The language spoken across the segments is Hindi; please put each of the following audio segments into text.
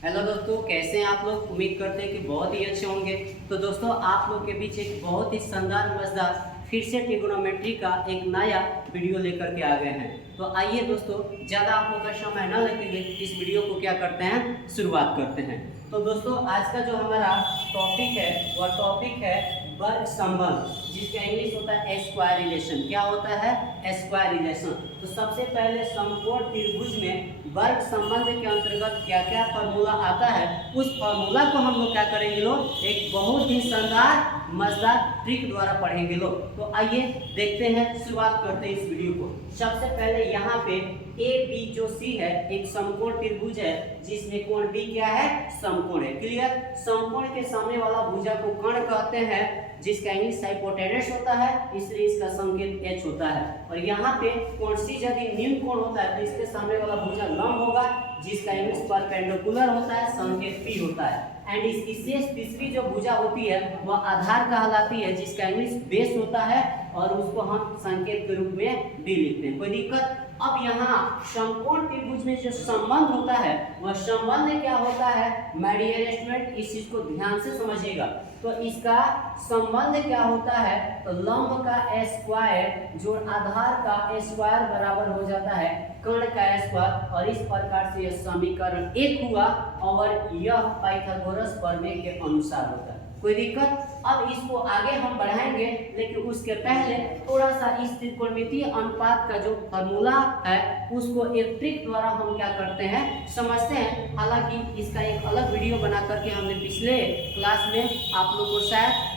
हेलो दोस्तों, कैसे हैं आप लोग। उम्मीद करते हैं कि बहुत ही अच्छे होंगे। तो दोस्तों, आप लोग के बीच एक बहुत ही शानदार मजेदार फिर से ट्रिगोनोमेट्री का एक नया वीडियो लेकर के आ गए हैं। तो आइए दोस्तों, ज़्यादा आप लोग का समय न लेते हुए इस वीडियो को क्या करते हैं, शुरुआत करते हैं। तो दोस्तों, आज का जो हमारा टॉपिक है वह टॉपिक है वर्ग संबंध, जिसका इंग्लिश होता है स्क्वायर रिलेशन। क्या होता है? Square relation. तो सबसे पहले समकोण त्रिभुज में वर्ग संबंध के अंतर्गत क्या क्या फॉर्मूला आता है, उस फॉर्मूला को हम लोग क्या करेंगे लोग, एक बहुत ही शानदार मजेदार ट्रिक द्वारा पढ़ेंगे लोग। तो आइए देखते हैं, शुरुआत करते हैं इस वीडियो को। सबसे पहले यहाँ पे ए बी जो सी है, एक समकोण त्रिभुज है जिसमें कोण बी क्या है, समकोण है। क्लियर? समकोण के सामने वाला भुजा को कर्ण कहते हैं, जिसका इंग्लिश हाइपोटेनस होता है, इसलिए इसका संकेत H होता है। और यहाँ पे कोण सी यदि निम्न कोण होता है तो इसके सामने वाला भुजा लंब होगा, जिसका इंग्लिश परपेंडिकुलर होता है, संकेत P होता है। एंड इसकी शेष तीसरी जो भुजा होती है वह आधार कहलाती है, जिसका इंग्लिश बेस होता है, और उसको हम संकेत के रूप में D लिखते हैं। कोई दिक्कत? अब यहाँ समकोण त्रिभुज में जो संबंध होता है वह संबंध क्या होता है, माय डियर स्टूडेंट, इस चीज को ध्यान से समझिएगा। तो इसका संबंध क्या होता है, तो लंब का स्क्वायर जो आधार का स्क्वायर बराबर हो जाता है कर्ण का स्क्वायर, और इस प्रकार से यह समीकरण एक हुआ, और यह पाइथागोरस प्रमेय के अनुसार होता है। कोई दिक्कत? अब इसको आगे हम बढ़ाएंगे, लेकिन उसके पहले थोड़ा सा इस त्रिकोणमितीय अनुपात का जो फॉर्मूला है उसको एक ट्रिक द्वारा हम क्या करते हैं, समझते हैं। हालांकि इसका एक अलग वीडियो बना करके हमने पिछले क्लास में आप लोगों को शायद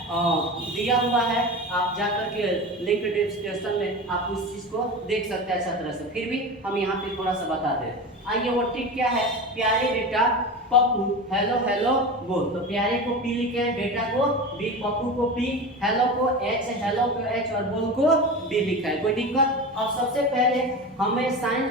दिया हुआ है, आप जाकर के लिंक डिस्क्रिप्शन में आप उस चीज को देख सकते हैं अच्छा तरह से। फिर भी हम यहाँ पे थोड़ा सा बता दें। आइए, वो ट्रिक क्या है, प्यारे बेटा पप्पू हेलो हेलो बोल। तो प्यारे को पी लिखे हैं, बेटा को बी, पप्पू को पी, हेलो को एच, हेलो को एच, और बोल को बी लिखा है। कोई दिक्कत? अब सबसे पहले हमें साइन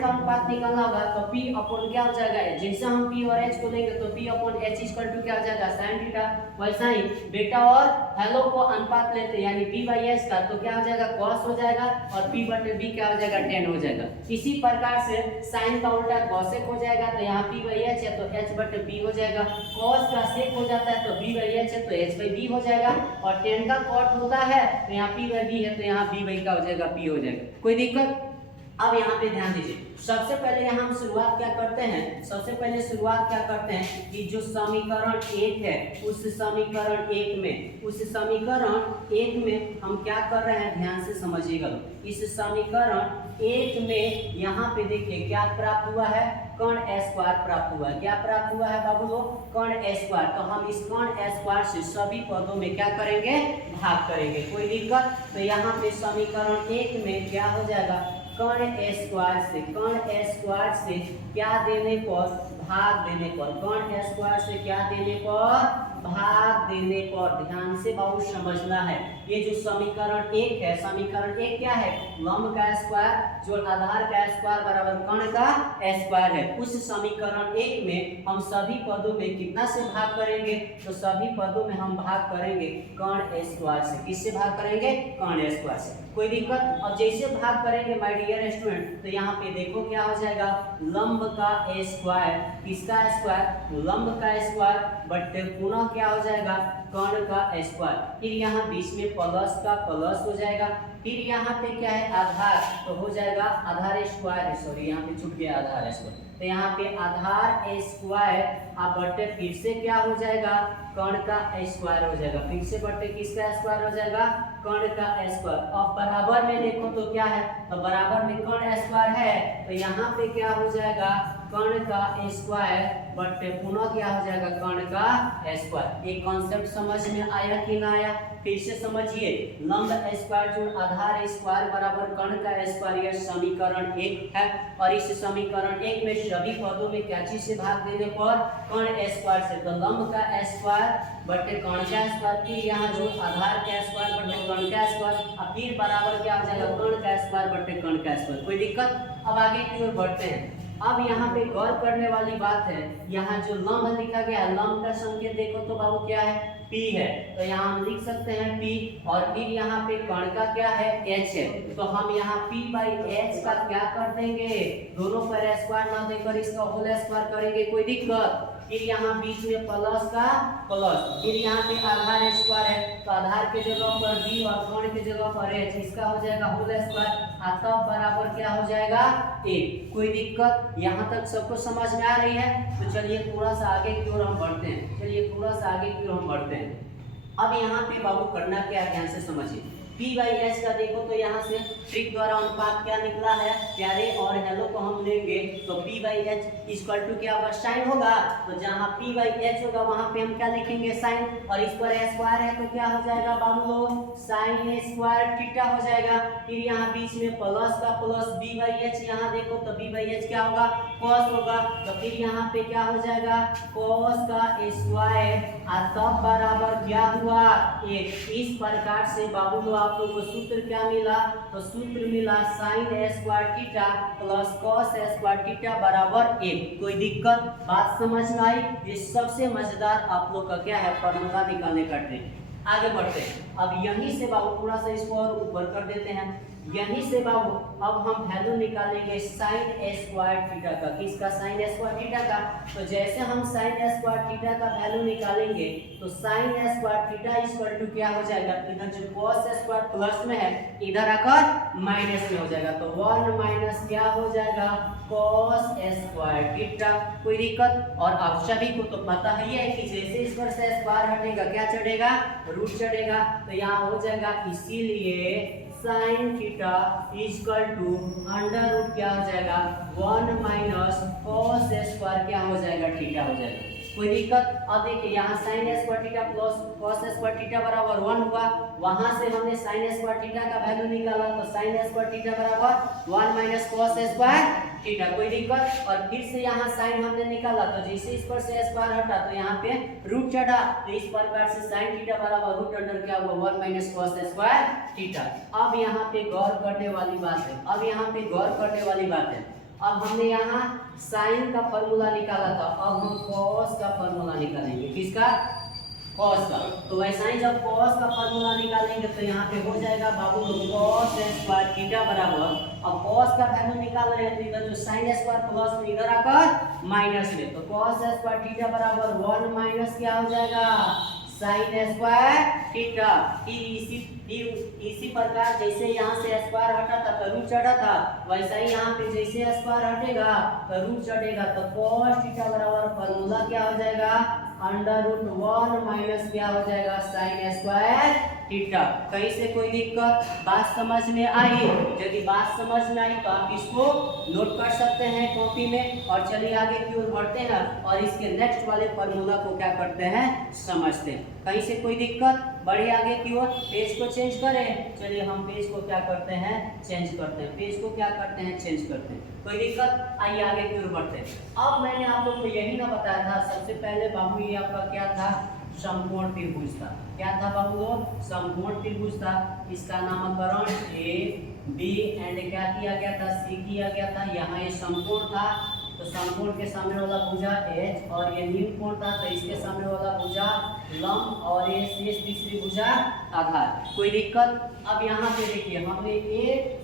का अनुपात निकालना होगा। तो p अपॉन क्या हो जाएगा, जैसे हम p और h को लेंगे तो p upon h equal to क्या हो जाएगा, sin थीटा। वैसा ही बेटा और हेलो को अनुपात लेते हैं, यानी p बाई h का, तो क्या हो जाएगा, cos हो जाएगा, और p बटे b क्या हो जाएगा, tan हो जाएगा। इसी प्रकार से sin का उल्टा cosec हो जाएगा, तो यहाँ p बाई h है तो h बटे b हो जाएगा। cos का sec हो जाता है तो b बाई h है तो h बाई b हो जाएगा, और tan का cot होता है तो यहाँ p बाई b है तो यहाँ b बाई क्या हो जाएगा, p हो जाएगा। कोई दिक्कत? अब यहाँ पे ध्यान दीजिए। सबसे पहले यहाँ हम शुरुआत क्या करते हैं, सबसे पहले शुरुआत क्या करते हैं कि जो समीकरण एक है उस समीकरण एक में हम क्या कर रहे हैं, ध्यान से समझिएगा। इस समीकरण एक में यहाँ पे देखिए क्या प्राप्त हुआ है, कर्ण स्क्वायर प्राप्त हुआ है। क्या प्राप्त हुआ है बाबू लोग, कर्ण स्क्वायर। तो हम इस कर्ण स्क्वायर से सभी पदों में क्या करेंगे, भाग करेंगे। कोई दिक्कत? तो यहाँ पे समीकरण एक में क्या हो जाएगा, कर्ण स्क्वायर से क्या देने पर, भाग देने पर, कर्ण स्क्वायर से क्या देने पर, भाग देने पर। ध्यान से बहुत समझना है। ये जो समीकरण एक है, समीकरण एक क्या है, लंब का स्क्वायर जो आधार का स्क्वायर बराबर कर्ण का स्क्वायर है। उस समीकरण एक में हम सभी पदों में कितना से भाग करेंगे, तो सभी पदों में हम भाग करेंगे कर्ण स्क्वायर से। किससे भाग करेंगे, कर्ण स्क्वायर से। कोई दिक्कत? अब जैसे भाग करेंगे माय डियर स्टूडेंट, तो यहाँ पे देखो क्या हो जाएगा, लंब का स्क्वायर, किसका स्क्वायर, लंब का स्क्वायर, बट पुनः क्या हो जाएगा, कर्ण का स्क्वायर। फिर यहाँ बीच में प्लस का प्लस हो जाएगा। फिर यहाँ पे क्या है, आधार, तो हो जाएगा आधार स्क्वायर है, सॉरी यहाँ पे छूट गया आधार स्क्वायर। तो यहाँ पे आधार स्क्वायर अब बटे फिर से क्या हो जाएगा, कर्ण का स्क्वायर हो जाएगा। फिर से बटे किसका स्क्वायर हो जाएगा, कर्ण का स्क्वायर। अब बराबर में देखो तो क्या है, तो बराबर में कर्ण स्क्वायर है, तो यहाँ पे क्या हो जाएगा, कर्ण का स्क्वायर बटे पुनः क्या हो जाएगा, कर्ण का स्क्वायर। एक कॉन्सेप्ट समझ में आया कि ना आया, फिर से समझिए। लंब स्क्वायर जो आधार स्क्वायर बराबर कर्ण का स्क्वायर, यह समीकरण एक है, और इस समीकरण एक में सभी पदों में क्या चीज से भाग देने पर, कर्ण स्क्वायर से। तो लंब का स्क्वायर बटे कर्ण का स्क्वायर, फिर यहाँ जो आधार का स्क्वायर बटे कर्ण का स्क्वायर, और फिर बराबर क्या हो जाएगा, कर्ण का स्क्वायर बटे कर्ण का स्क्वायर। कोई दिक्कत? अब आगे की ओर बढ़ते हैं। अब यहाँ पे गौर करने वाली बात है, यहाँ जो लंब लिखा गया है, लंब का संकेत देखो तो बाबू क्या है, P है। तो यहाँ हम लिख सकते हैं P, और फिर यहाँ पे कण का क्या है, H है। तो हम यहाँ P/H का क्या कर देंगे, दोनों पर स्क्वायर ना देकर इसका होल स्क्वायर करेंगे, कोई दिक्कत। फिर यहाँ बीच में प्लस का प्लस, फिर यहाँ पे आधार स्क्वायर है, तो आधार के जगह पर b और कण के जगह पर h, इसका हो जाएगा होल स्क्वायर, तब बराबर क्या हो जाएगा, a। कोई दिक्कत, यहाँ तक सबको समझ में आ रही है? तो चलिए थोड़ा सा आगे की ओर हम बढ़ते हैं, चलिए थोड़ा सा आगे की ओर हम बढ़ते हैं। अब यहाँ पे बाबू करना क्या है, ध्यान से समझिए। P/H का देखो तो यहाँ से ट्रिक द्वारा अनुपात क्या निकला है, प्यारे और हेलो को हम लेंगे तो P/H इक्वल टू क्या होगा, साइन होगा। तो जहाँ P/H होगा वहाँ पे हम क्या लिखेंगे, साइन, और इस पर स्क्वायर है तो क्या हो जाएगा बाबू लोग, साइन स्क्वायर थीटा हो जाएगा। फिर यहाँ बीच में प्लस का प्लस, B/H यहाँ देखो तो B/H क्या होगा, कॉस होगा। तो फिर यहाँ पे क्या हो जाएगा, कॉस का स्क्वायर, तब बराबर क्या हुआ, 1। इस प्रकार से बाबू लोग आप लोगों को सूत्र क्या मिला, तो सूत्र मिला sign square theta plus cos square theta बराबर 1। कोई दिक्कत, बात समझ में आई? ये सबसे मजेदार आप लोग का क्या है, फॉर्मूला निकालने का ट्रिक। आगे बढ़ते हैं। अब यहीं से बाबू थोड़ा सा इसको और ऊपर कर देते हैं, यहीं से बाबू अब हम वैल्यू निकालेंगे साइन स्क्वायर थीटा का। किसका, साइन स्क्वायर थीटा का। तो जैसे हम साइन स्क्वायर थीटा का वैल्यू निकालेंगे तो sine square theta equal to क्या हो जाएगा, इधर जो cos स्क्वायर प्लस में है इधर आकर माइनस में हो जाएगा, तो 1 माइनस क्या हो जाएगा, cos स्क्वायर थीटा। कोई दिक्कत? और आप सभी को तो पता ही है कि जैसे इस पर से स्क्वायर हटेगा क्या चढ़ेगा, रूट चढ़ेगा। तो यहाँ हो जाएगा, इसीलिए sine theta equal to under root क्या हो जाएगा, 1 माइनस कॉस स्क्वायर क्या हो जाएगा, थीटा हो जाएगा। कोई दिक्कत? अब देखिए यहाँ sign square theta plus cos square theta बराबर 1 हुआ, वहां से हमने साइन स्क्वायर थीटा का वैल्यू निकाला तो साइन स्क्वायर थीटा बराबर 1 माइनस कॉस स्क्वायर थीटा। कोई दिक्कत? और फिर से यहाँ साइन हमने निकाला तो जैसे इस पर से स्क्वायर हटा तो यहाँ पे रूट चढ़ा, तो इस प्रकार से साइन थीटा बराबर रूट अंडर क्या हुआ, 1 माइनस कॉस स्क्वायर थीटा। अब यहाँ पे गौर करने वाली बात है, अब यहाँ पे गौर करने वाली बात है। अब हमने यहाँ साइन का फॉर्मूला निकाला था, अब हम कॉस का फॉर्मूला निकालेंगे। किसका? कॉस का। तो वैसा ही जब कॉस का फॉर्मूला निकालेंगे तो यहाँ पे हो जाएगा बाबू लोग कॉस स्क्वायर थीटा बराबर, अब कॉस का वैल्यू निकाल रहे हैं तो इधर जो साइन स्क्वायर प्लस में इधर आकर माइनस में, तो कॉस स्क्वायर थीटा बराबर 1 माइनस क्या हो जाएगा, साइन स्क्वायर थीटा। इसी प्रकार जैसे यहाँ से स्क्वायर हटा था तो रूट चढ़ा था, वैसा ही यहाँ पे जैसे स्क्वायर हटेगा तो रूट चढ़ेगा, तो cos थीटा बराबर फॉर्मूला क्या हो जाएगा, अंडर रूट 1 माइनस क्या हो जाएगा, साइन स्क्वायर थीटा। कहीं से कोई दिक्कत, बात समझ में आई? यदि बात समझ में आई तो आप इसको नोट कर सकते हैं कॉपी में, और चलिए आगे की ओर बढ़ते हैं और इसके नेक्स्ट वाले फॉर्मूला को क्या करते हैं, समझते हैं। कहीं से कोई दिक्कत, बढ़े आगे की ओर। पेज को चेंज करें, चलिए हम पेज को क्या करते हैं, चेंज करते हैं, पेज को क्या करते हैं, चेंज करते हैं। कोई दिक्कत? आइए आगे की ओर बढ़ते हैं। अब मैंने आप लोग को यही ना बताया था सबसे पहले बाबू, ये आपका क्या था, समकोण त्रिभुज था। क्या था बाबू लोग, समकोण त्रिभुज था। इसका नामकरण ए बी एंड क्या किया गया था, सी किया गया था। यहाँ ये समकोण था तो समकोण के सामने वाला भुजा H, और ये निम्न कोण था तो इसके सामने वाला भुजा लंब, और ये शेष तीसरी भुजा आधार। कोई दिक्कत? अब यहाँ पे देखिए हमने एक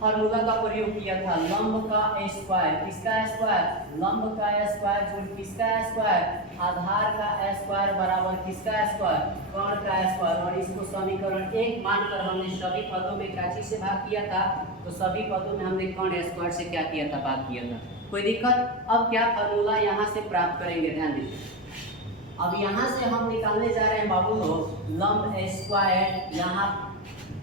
फॉर्मूला का प्रयोग किया था, लंब का स्क्वायर। किसका स्क्वायर, लंब का स्क्वायर जोड़ किसका स्क्वायर, आधार का स्क्वायर बराबर किसका स्क्वायर, कर्ण का स्क्वायर। और इसको समीकरण 1 मानकर हमने सभी पदों में क्या चीज से भाग किया था, तो सभी पदों में हमने कर्ण स्क्वायर से क्या किया था, भाग किया था। कोई दिक्कत? अब क्या फॉर्मूला यहाँ से प्राप्त करेंगे, ध्यान दीजिए। अब यहाँ से हम निकालने जा रहे हैं बाबू लोग लंब स्क्वायर। यहाँ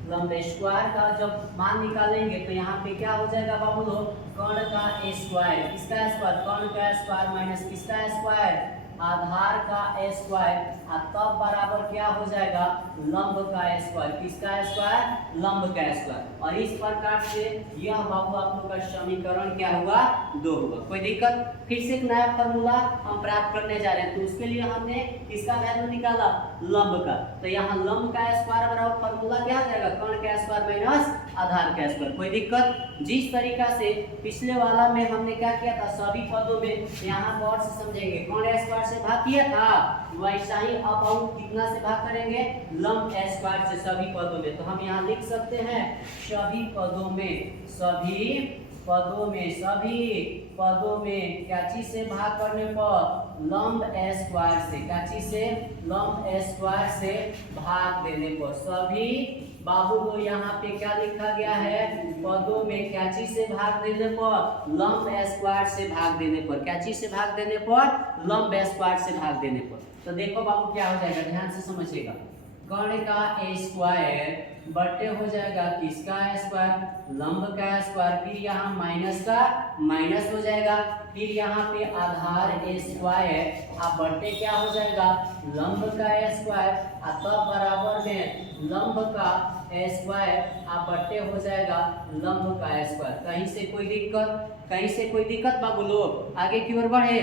लंब स्क्वायर का जब मान निकालेंगे तो यहाँ पे क्या हो जाएगा बाबू लोग, कर्ण का स्क्वायर। किसका स्क्वायर, कर्ण का स्क्वायर माइनस किसका स्क्वायर, आधार का स्क्वायर तब बराबर क्या हो जाएगा लंब का स्क्वायर। किसका स्क्वायर? लंब का स्क्वायर। और इस प्रकार से यह बाबू आप लोग का समीकरण क्या हुआ 2 हुआ। कोई दिक्कत? फिर से एक नया फार्मूला हम प्राप्त करने जा रहे हैं। तो उसके लिए हमने किसका वैल्यू निकाला? लंब का। तो यहाँ लंब का स्क्वायर बराबर फार्मूला क्या हो जाएगा? कर्ण का स्क्वायर माइनस आधार का स्क्वायर। कोई दिक्कत? जिस तरीका से पिछले वाला में हमने क्या किया था सभी पदों में, यहाँ गौर से समझेंगे, कर्ण स्क्वायर से भाग किया था, वैसा ही अब हम कितना से भाग करेंगे? लंब स्क्वायर से सभी पदों में। तो हम यहाँ लिख सकते हैं सभी पदों में, सभी पदों में क्या चीज से भाग करने पर? लंब स्क्वायर से। क्या चीज से? लंब स्क्वायर से भाग देने पर। सभी बाबू को यहाँ पे क्या लिखा गया है? पदों में क्या चीज से भाग देने पर? लंब स्क्वायर से भाग देने पर। क्या चीज से भाग देने पर? लंब स्क्वायर से भाग देने पर। तो देखो बाबू क्या हो जाएगा, ध्यान से समझिएगा। कर्ण का स्क्वायर बटे हो जाएगा किसका स्क्वायर? लंब का स्क्वायर। फिर यहाँ माइनस का माइनस हो जाएगा। फिर यहाँ पे आधार स्क्वायर बटे क्या हो जाएगा? लंब का स्क्वायर तब बराबर में लंब का स्क्वायर बटे हो जाएगा लंब का स्क्वायर। कहीं से कोई दिक्कत? कहीं से कोई दिक्कत बाबू लोग? आगे की ओर बढ़े,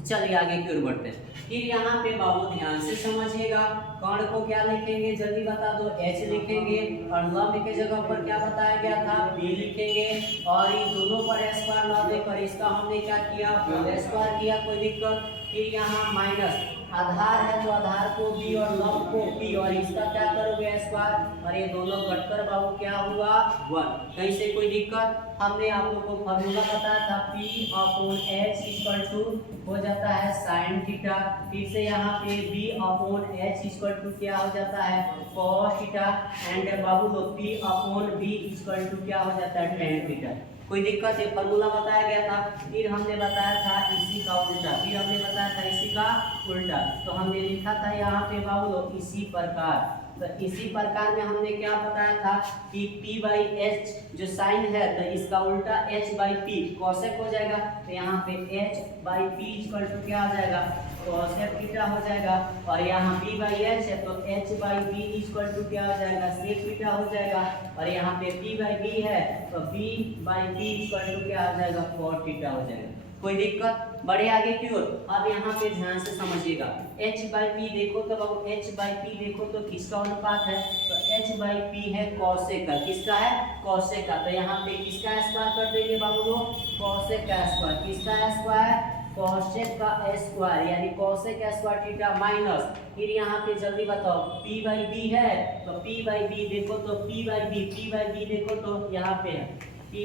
चलिए आगे की ओर बढ़ते हैं। फिर यहाँ पे बाबू ध्यान से समझिएगा, कर्ण को क्या लिखेंगे जल्दी बता दो? h लिखेंगे। और लंब के जगह पर क्या बताया गया था? b लिखेंगे। और इन दोनों पर स्क्वायर ना देकर इसका हमने क्या किया? होल स्क्वायर किया। कोई दिक्कत? फिर यहाँ माइनस आधार है तो आधार को b और लंब को p, और इसका क्या करोगे? स्क्वायर। और ये दोनों कटकर बाबू क्या हुआ? 1। कहीं से कोई दिक्कत? हमने आप लोग को फार्मूला बताया था p/h इक्वल टू हो जाता है sin थीटा। फिर से यहाँ पे b/h इक्वल टू क्या हो जाता है? cos theta. एंड बाबू लोग p/b इक्वल टू क्या हो जाता है? tan theta. कोई दिक्कत? ये फार्मूला बताया गया था। फिर हमने बताया था इसी का उल्टा। फिर हमने बताया था इसी का उल्टा। तो हमने लिखा था यहाँ पे बाबू लोग इसी प्रकार। तो इसी प्रकार में हमने क्या बताया था कि p/h जो साइन है तो इसका उल्टा h/p कोसेक हो जाएगा। तो यहाँ पे h/p इक्वल टू क्या हो जाएगा? कोसेक थीटा हो जाएगा। और यहाँ p/h है तो h/b इक्वल टू क्या हो जाएगा? सेक थीटा हो जाएगा। और यहाँ पे p/b है तो p/b इक्वल टू क्या हो जाएगा? cos थीटा हो जाएगा। कोई दिक्कत? बढ़े आगे की ओर। अब यहाँ पे ध्यान से समझिएगा, h/p देखो तो बाबू h/p देखो तो किसका अनुपात है? तो h/p है कोसेक का। किसका है? कोसेक का। तो यहाँ पे किसका स्क्वायर कर देंगे बाबू लोग? कोसेक का स्क्वायर। किसका स्क्वायर? कोसेक का स्क्वायर, यानी कोसेक स्क्वायर थीटा माइनस। फिर यहाँ पे जल्दी बताओ p/b है तो p/b देखो तो p/b देखो तो यहाँ पे है p/b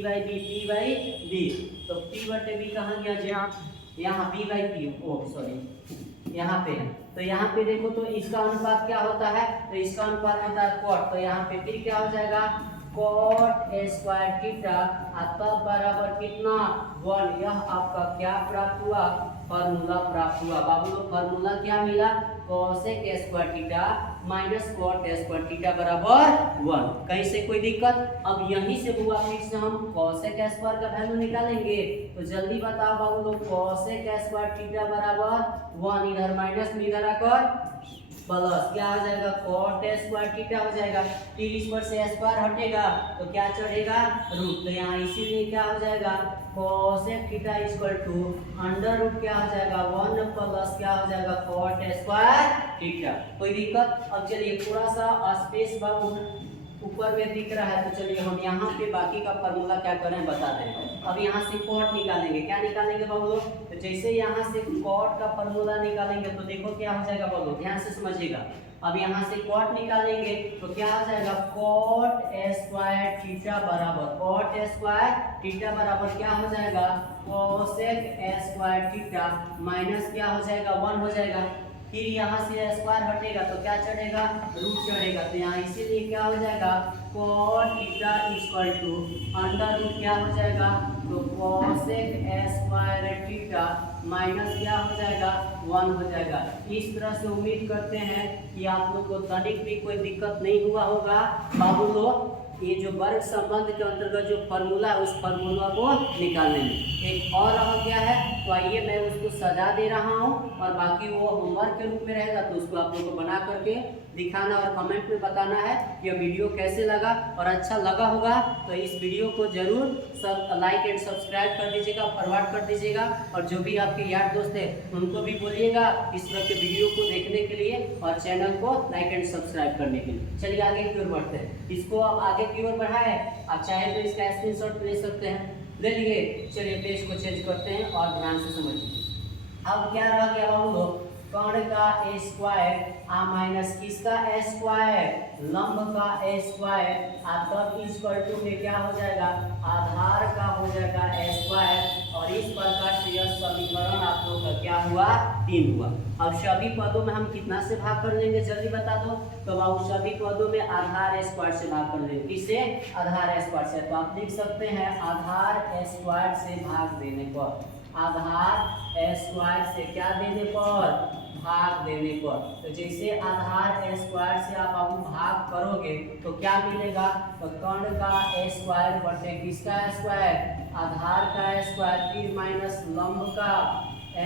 तो p/b कहाँ गया जी? यहाँ p/p, ओ सॉरी यहाँ पे है। तो यहाँ पे देखो तो इसका अनुपात क्या होता है? तो इसका अनुपात होता है cot। तो यहाँ पे फिर क्या हो जाएगा? cot स्क्वायर थीटा तब बराबर कितना? 1। यह आपका क्या प्राप्त हुआ? फार्मूला प्राप्त हुआ। बाबू लोग फार्मूला क्या मिला? Cosec square theta minus cot square theta बराबर 1। कहीं से कोई दिक्कत? अब यहीं से बुआ फिर से हम कोसेक स्क्वायर का वैल्यू निकालेंगे। तो जल्दी बताओ बाबू लोग, कोसेक स्क्वायर थीटा बराबर 1, इधर माइनस में इधर आकर प्लस क्या हो जाएगा? cot स्क्वायर थीटा हो जाएगा। फिर इस पर से स्क्वायर हटेगा तो क्या चढ़ेगा? रूट। तो यहाँ इसीलिए क्या हो जाएगा? Cosec theta equal to under root क्या हो जाएगा? 1 प्लस क्या हो जाएगा? cot square theta. कोई दिक्कत? अब चलिए थोड़ा सा स्पेस बाबू ऊपर में दिख रहा है तो चलिए हम यहाँ पे बाकी का फार्मूला क्या करें बता दें। अब यहाँ से cot निकालेंगे। क्या निकालेंगे बाबू लोग? तो जैसे यहाँ से cot का फार्मूला निकालेंगे तो देखो क्या हो जाएगा बाबू, ध्यान से समझिएगा। अब यहाँ से cot निकालेंगे तो क्या हो जाएगा? cot स्क्वायर थीटा बराबर क्या हो जाएगा? कोसेक स्क्वायर थीटा माइनस क्या हो जाएगा? 1 हो जाएगा। फिर यहाँ से स्क्वायर हटेगा तो क्या चढ़ेगा? रूट चढ़ेगा। तो यहाँ इसीलिए क्या हो जाएगा? cot theta equal to under root क्या हो जाएगा? तो कोसेक स्क्वायर थीटा माइनस क्या हो जाएगा? 1 हो जाएगा। इस तरह से उम्मीद करते हैं कि आप लोग को तनिक भी कोई दिक्कत नहीं हुआ होगा। बाबू लोग ये जो वर्ग संबंध के अंतर्गत जो फार्मूला है उस फार्मूला को निकालने में एक और रह गया है तो आइए मैं उसको सजा दे रहा हूँ और बाकी वो होमवर्क के रूप में रहेगा, तो उसको आप लोगों को बना करके दिखाना और कमेंट में बताना है कि यह वीडियो कैसे लगा। और अच्छा लगा होगा तो इस वीडियो को जरूर सब लाइक एंड सब्सक्राइब कर दीजिएगा, फॉरवर्ड कर दीजिएगा, और जो भी आपके यार दोस्त है उनको भी बोलिएगा इस तरह के वीडियो को देखने के लिए और चैनल को लाइक एंड सब्सक्राइब करने के लिए। चलिए आगे की ओर बढ़ते हैं। इसको अब आगे की ओर बढ़ाए, आप चाहे तो इसका स्क्रीनशॉट ले सकते हैं, ले लिए। चलिए पेज को चेंज करते हैं और ध्यान से समझिए। अब क्या रह गया बाबू, कर्ण का ए स्क्वायर आ माइनस किसका ए स्क्वायर, लंब का ए स्क्वायर, तब इक्वल टू में क्या हो जाएगा, आधार का हो जाएगा ए स्क्वायर। और इस प्रकार से यह समीकरण आप लोग का क्या हुआ, 3 हुआ। अब सभी पदों में हम कितना से भाग कर लेंगे जल्दी बता दो। तो बाबू सभी पदों में आधार स्क्वायर से भाग कर लेंगे, किससे, आधार स्क्वायर से। तो आप लिख सकते हैं आधार स्क्वायर से भाग देने पर, आधार स्क्वायर से क्या देने पर, भाग देने पर। तो जैसे आधार स्क्वायर से आप अब भाग करोगे तो क्या मिलेगा, तो कर्ण का स्क्वायर बटे किसका स्क्वायर, आधार का स्क्वायर, फिर माइनस लंब का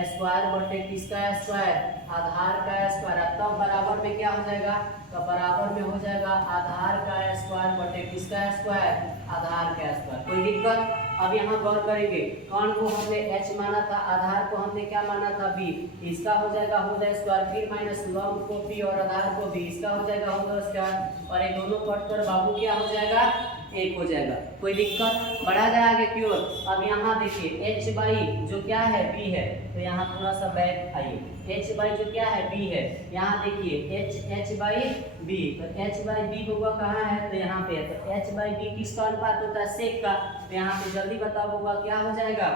स्क्वायर बटे किसका स्क्वायर, आधार का स्क्वायर। तब बराबर में क्या हो जाएगा, तो बराबर में हो जाएगा आधार का स्क्वायर बटे किसका स्क्वायर, आधार का स्क्वायर। कोई दिक्कत। अब यहाँ गौर करेंगे, कर्ण को हमने h माना था, आधार को हमने क्या माना था, b। इसका हो जाएगा होल स्क्वायर, फिर माइनस लंब को p और आधार को b, इसका हो जाएगा होल स्क्वायर। और ये दोनों कट कर बाबू क्या हो जाएगा, 1 हो जाएगा। कोई दिक्कत। बढ़ा जाए आगे की ओर। अब यहाँ देखिए h बाई जो क्या है, b है, तो यहाँ थोड़ा सा बैक आइए, h बाई जो क्या है, b है। यहाँ देखिए h बाई b, तो h बाई b होगा कहाँ है, तो यहाँ पे है। तो h बाई b किसका अनुपात होता है, सेक का। तो यहाँ पे जल्दी बताओ होगा क्या हो जाएगा,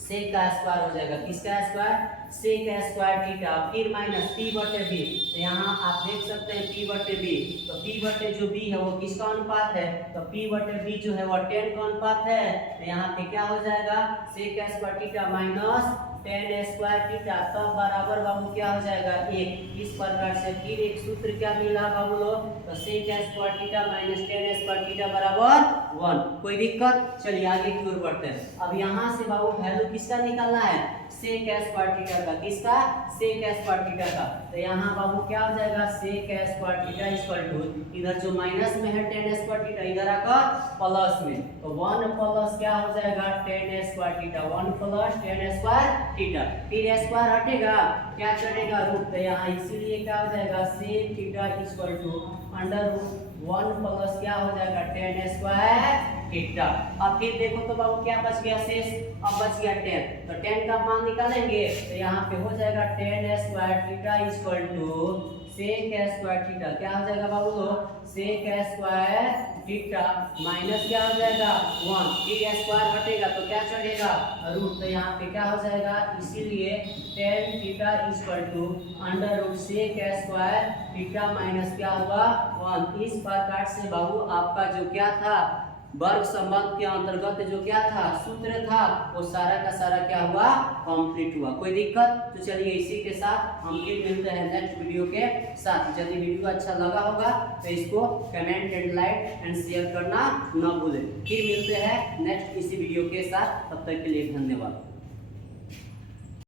सेक का स्क्वायर हो जाएगा, किसका स्क्वायर, सेक स्क्वायर थीटा, फिर माइनस p बटे b। तो यहाँ आप देख सकते हैं p बटे b, तो p बटे जो b है वो किसका अनुपात है, तो p बटे b जो है वो 10 का अनुपात है। तो यहाँ पे क्या हो जाएगा, sec square theta minus 10 square theta, तब बराबर बाबू क्या हो जाएगा, 1। इस प्रकार से फिर एक सूत्र क्या मिला बाबू लोग, तो sec square theta minus 10 square theta बराबर 1। कोई दिक्कत। चलिए आगे की ओर बढ़ते हैं। अब यहाँ से बाबू वैल्यू किसका निकालना है, सेक स्क्वायर थीटा का, किसका, सेक स्क्वायर थीटा का। तो यहाँ बाबू क्या हो जाएगा, sec square theta equal to, इधर जो माइनस में है 10 स्क्वायर थीटा, इधर आकर प्लस में, तो 1 प्लस क्या हो जाएगा 10 square theta, 1 plus 10 square theta. फिर स्क्वायर हटेगा, क्या चढ़ेगा रूट, तो यहाँ इसीलिए क्या हो जाएगा, sec theta equal to under root 1 plus क्या हो जाएगा 10 स्क्वायर थीटा। अब फिर देखो तो बाबू क्या बच गया शेष, अब बच गया 10, तो 10 का मान निकालेंगे तो यहाँ पे हो जाएगा 10 square theta equal to sec square theta, क्या हो जाएगा बाबू लोग, सेक स्क्वायर थीटा माइनस क्या हो जाएगा 1, फिर स्क्वायर हटेगा तो क्या चढ़ेगा रूट, तो यहाँ पे क्या हो जाएगा, इसीलिए 10 theta equal to under root sec square theta minus क्या हुआ 1। इस प्रकार से बाबू आपका जो क्या था, वर्ग संबंध के अंतर्गत जो क्या था सूत्र था, वो सारा का सारा क्या हुआ, कंप्लीट हुआ। कोई दिक्कत। तो चलिए इसी के साथ हम फिर मिलते हैं नेक्स्ट वीडियो के साथ। यदि वीडियो अच्छा लगा होगा तो इसको comment and like and share करना न भूलें। फिर मिलते हैं नेक्स्ट इसी वीडियो के साथ, तब तक के लिए धन्यवाद।